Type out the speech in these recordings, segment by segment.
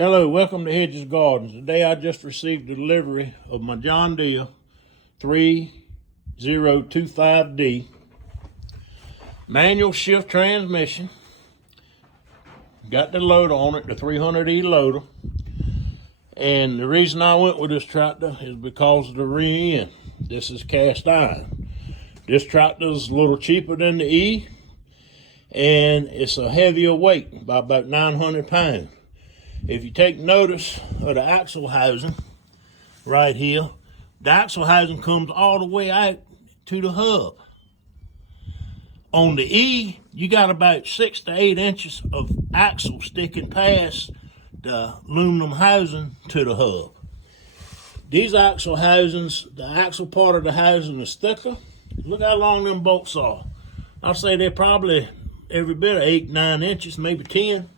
Hello, welcome to Hedges Gardens. Today I just received a delivery of my John Deere 3025D manual shift transmission. Got the loader on it, the 300E loader. And the reason I went with this tractor is because of the rear end. This is cast iron. This tractor is a little cheaper than the E, and it's a heavier weight by about 900 pounds. If you take notice of the axle housing right here, the axle housing comes all the way out to the hub. On the E, you got about 6 to 8 inches of axle sticking past the aluminum housing to the hub. These axle housings, the axle part of the housing is thicker. Look how long them bolts are. I'll say they're probably every bit of 8, 9 inches, maybe 10.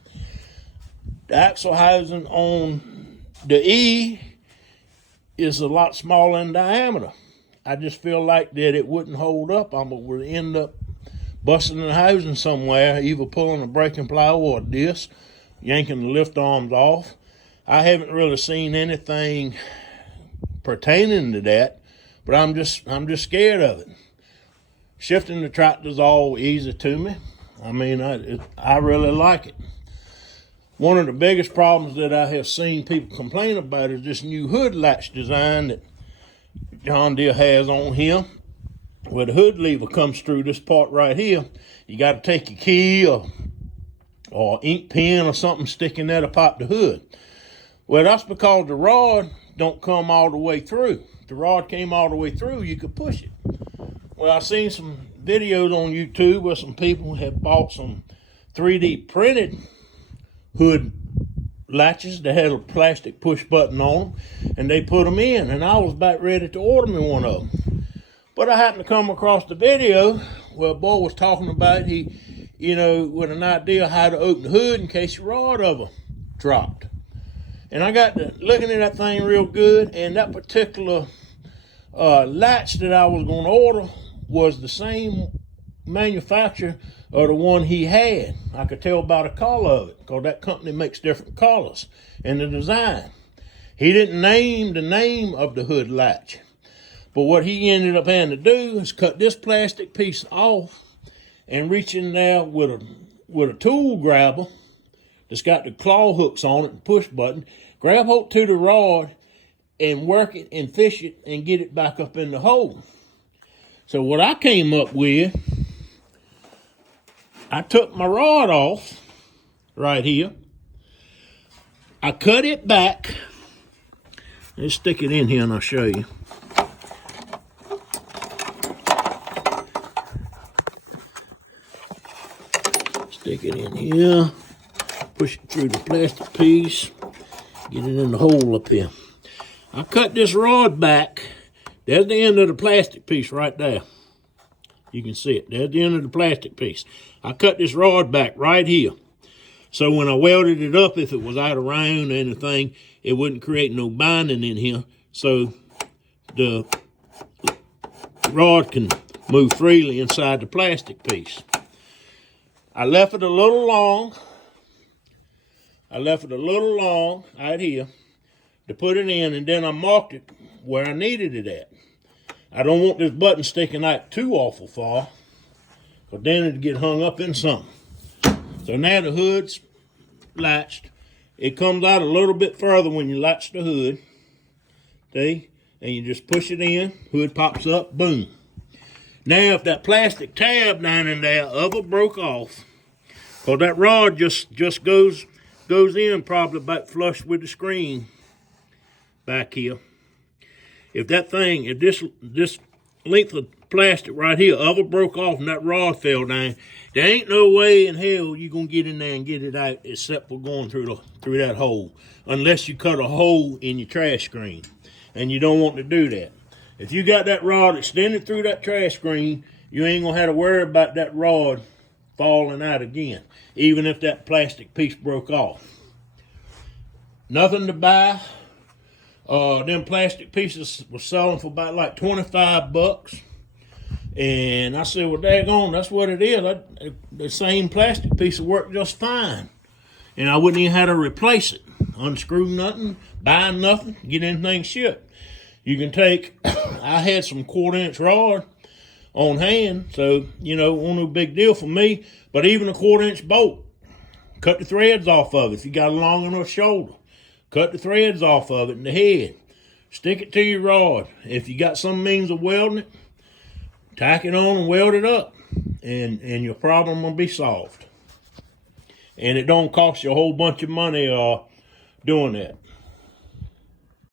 The axle housing on the E is a lot smaller in diameter. I just feel like that it wouldn't hold up. I would end up busting the housing somewhere, either pulling a braking ply or a disc, yanking the lift arms off. I haven't really seen anything pertaining to that, but I'm just scared of it. Shifting the tractor's all easy to me. I mean, I really like it. One of the biggest problems that I have seen people complain about is this new hood latch design that John Deere has on here, where the hood lever comes through this part right here. You got to take your key or ink pen or something sticking there to pop the hood. Well, that's because the rod don't come all the way through. If the rod came all the way through, you could push it. Well, I've seen some videos on YouTube where some people have bought some 3D printed hood latches that had a plastic push button on them, and they put them in, and I was about ready to order me one of them. But I happened to come across the video where a boy was talking about with an idea how to open the hood in case your rod ever dropped. And I got to looking at that thing real good, and that particular latch that I was going to order was the same manufacturer or the one he had. I could tell by the color of it, because that company makes different colors and the design. He didn't name the name of the hood latch, but what he ended up having to do is cut this plastic piece off and reach in there with a tool grabber that's got the claw hooks on it and push button, grab hold to the rod and work it and fish it and get it back up in the hole. So what I came up with, I took my rod off right here. I cut it back. Let's stick it in here and I'll show you. Stick it in here. Push it through the plastic piece. Get it in the hole up here. I cut this rod back. There's the end of the plastic piece right there. You can see it. There's the end of the plastic piece. I cut this rod back right here. So when I welded it up, if it was out of round or anything, it wouldn't create no binding in here. So the rod can move freely inside the plastic piece. I left it a little long. Out here to put it in, and then I marked it where I needed it at. I don't want this button sticking out too awful far, because then it'd get hung up in something. So now the hood's latched. It comes out a little bit further when you latch the hood. See? And you just push it in, hood pops up, boom. Now if that plastic tab down in there ever broke off, because that rod just goes in probably about flush with the screen back here. If this length of plastic right here ever broke off and that rod fell down, there ain't no way in hell you're gonna get in there and get it out except for going through that hole, unless you cut a hole in your trash screen, and you don't want to do that. If you got that rod extended through that trash screen, you ain't gonna have to worry about that rod falling out again, even if that plastic piece broke off. Nothing to buy. Them plastic pieces were selling for about like 25 bucks. And I said, well, daggone, that's what it is. The same plastic piece will work just fine. And I wouldn't even have to replace it. unscrew nothing, buy nothing, get anything shipped. You can take, I had some 1/4-inch rod on hand, so, you know, it wasn't no big deal for me, but even a 1/4-inch bolt, cut the threads off of it if you got a long enough shoulder. Cut the threads off of it in the head. Stick it to your rod. If you got some means of welding it, tack it on and weld it up, and your problem will be solved. And it don't cost you a whole bunch of money doing that.